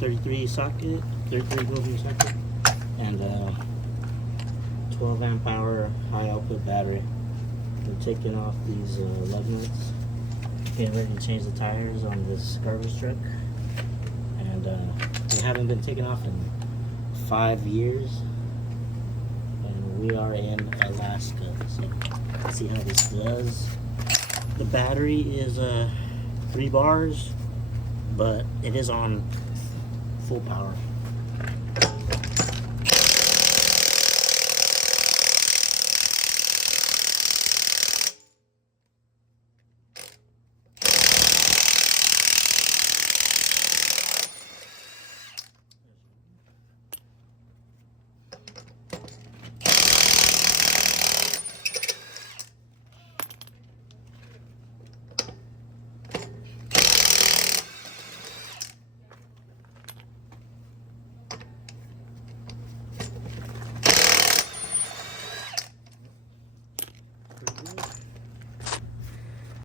33 socket, 33 moving socket, and 12 amp hour high output battery. We're taking off these lug nuts, getting ready to change the tires on this garbage truck, and they haven't been taken off in 5 years, and we are in Alaska, so let's see how this does. The battery is 3 bars, but it is on full power.